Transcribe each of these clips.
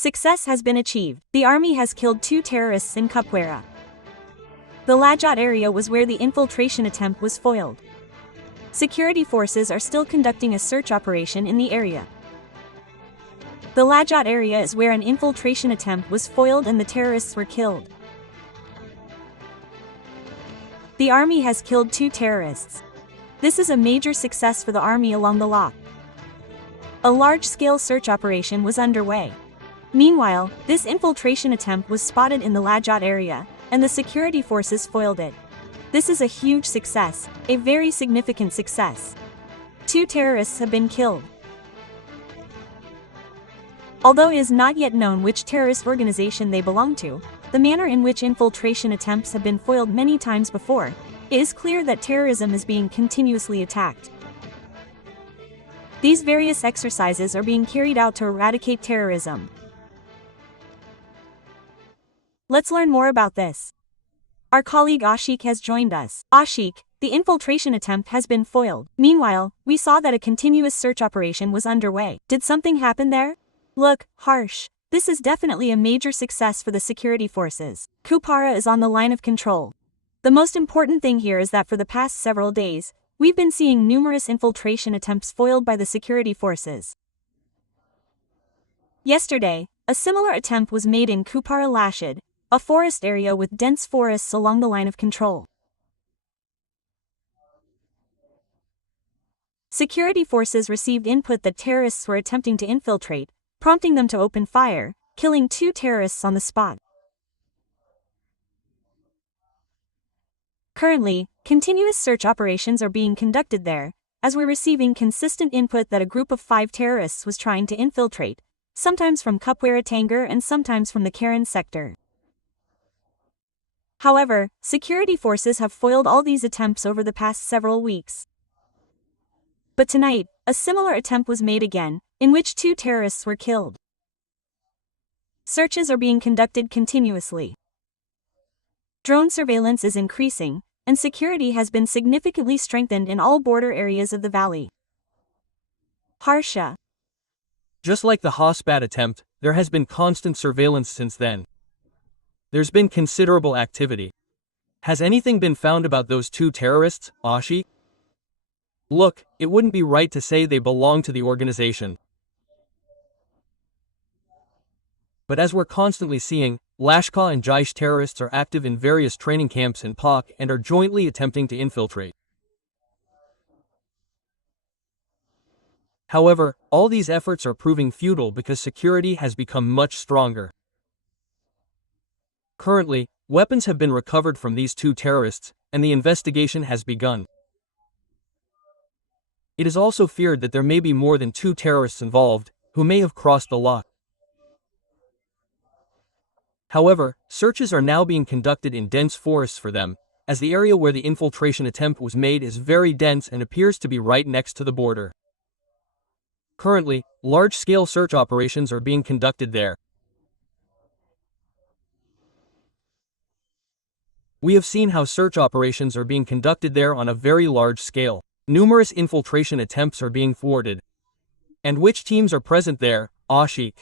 Success has been achieved. The army has killed 2 terrorists in Kupwara. The LoC area was where the infiltration attempt was foiled. Security forces are still conducting a search operation in the area. The LoC area is where an infiltration attempt was foiled and the terrorists were killed. The army has killed 2 terrorists. This is a major success for the army along the LoC. A large-scale search operation was underway. Meanwhile, this infiltration attempt was spotted in the LoC area, and the security forces foiled it. This is a huge success, a very significant success. 2 terrorists have been killed. Although it is not yet known which terrorist organization they belong to, the manner in which infiltration attempts have been foiled many times before, it is clear that terrorism is being continuously attacked. These various exercises are being carried out to eradicate terrorism. Let's learn more about this. Our colleague Ashik has joined us. Ashik, the infiltration attempt has been foiled. Meanwhile, we saw that a continuous search operation was underway. Did something happen there? Look, Harsh, this is definitely a major success for the security forces. Kupwara is on the line of control. The most important thing here is that for the past several days, we've been seeing numerous infiltration attempts foiled by the security forces. Yesterday, a similar attempt was made in Kupwara Lashid, a forest area with dense forests along the line of control. Security forces received input that terrorists were attempting to infiltrate, prompting them to open fire, killing 2 terrorists on the spot. Currently, continuous search operations are being conducted there, as we're receiving consistent input that a group of 5 terrorists was trying to infiltrate, sometimes from Kupwara Tangar and sometimes from the Karen sector. However, security forces have foiled all these attempts over the past several weeks. But tonight, a similar attempt was made again, in which 2 terrorists were killed. Searches are being conducted continuously. Drone surveillance is increasing, and security has been significantly strengthened in all border areas of the valley. Harsha. Just like the Hospat attempt, there has been constant surveillance since then. There's been considerable activity. Has anything been found about those 2 terrorists, Ashik? Look, it wouldn't be right to say they belong to the organization. But as we're constantly seeing, Lashkar and Jaish terrorists are active in various training camps in Pak and are jointly attempting to infiltrate. However, all these efforts are proving futile because security has become much stronger. Currently, weapons have been recovered from these 2 terrorists, and the investigation has begun. It is also feared that there may be more than 2 terrorists involved, who may have crossed the LoC. However, searches are now being conducted in dense forests for them, as the area where the infiltration attempt was made is very dense and appears to be right next to the border. Currently, large-scale search operations are being conducted there. We have seen how search operations are being conducted there on a very large scale. Numerous infiltration attempts are being thwarted. And which teams are present there, Ashik?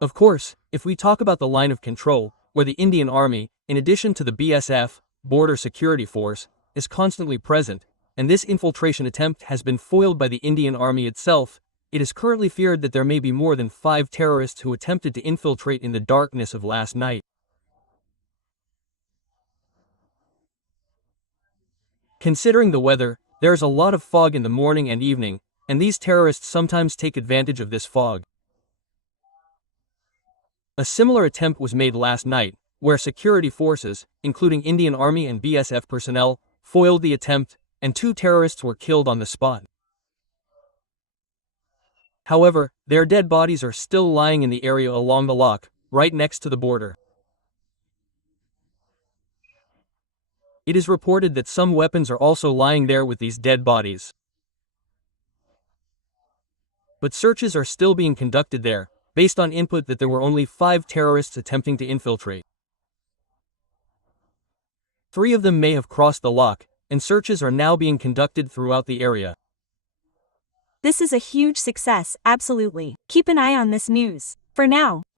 Of course, if we talk about the line of control, where the Indian Army, in addition to the BSF, Border Security Force, is constantly present, and this infiltration attempt has been foiled by the Indian Army itself, it is currently feared that there may be more than 5 terrorists who attempted to infiltrate in the darkness of last night. Considering the weather, there is a lot of fog in the morning and evening, and these terrorists sometimes take advantage of this fog. A similar attempt was made last night, where security forces, including Indian Army and BSF personnel, foiled the attempt, and 2 terrorists were killed on the spot. However, their dead bodies are still lying in the area along the LoC, right next to the border. It is reported that some weapons are also lying there with these dead bodies. But searches are still being conducted there, based on input that there were only 5 terrorists attempting to infiltrate. 3 of them may have crossed the LoC, and searches are now being conducted throughout the area. This is a huge success, absolutely. Keep an eye on this news. For now,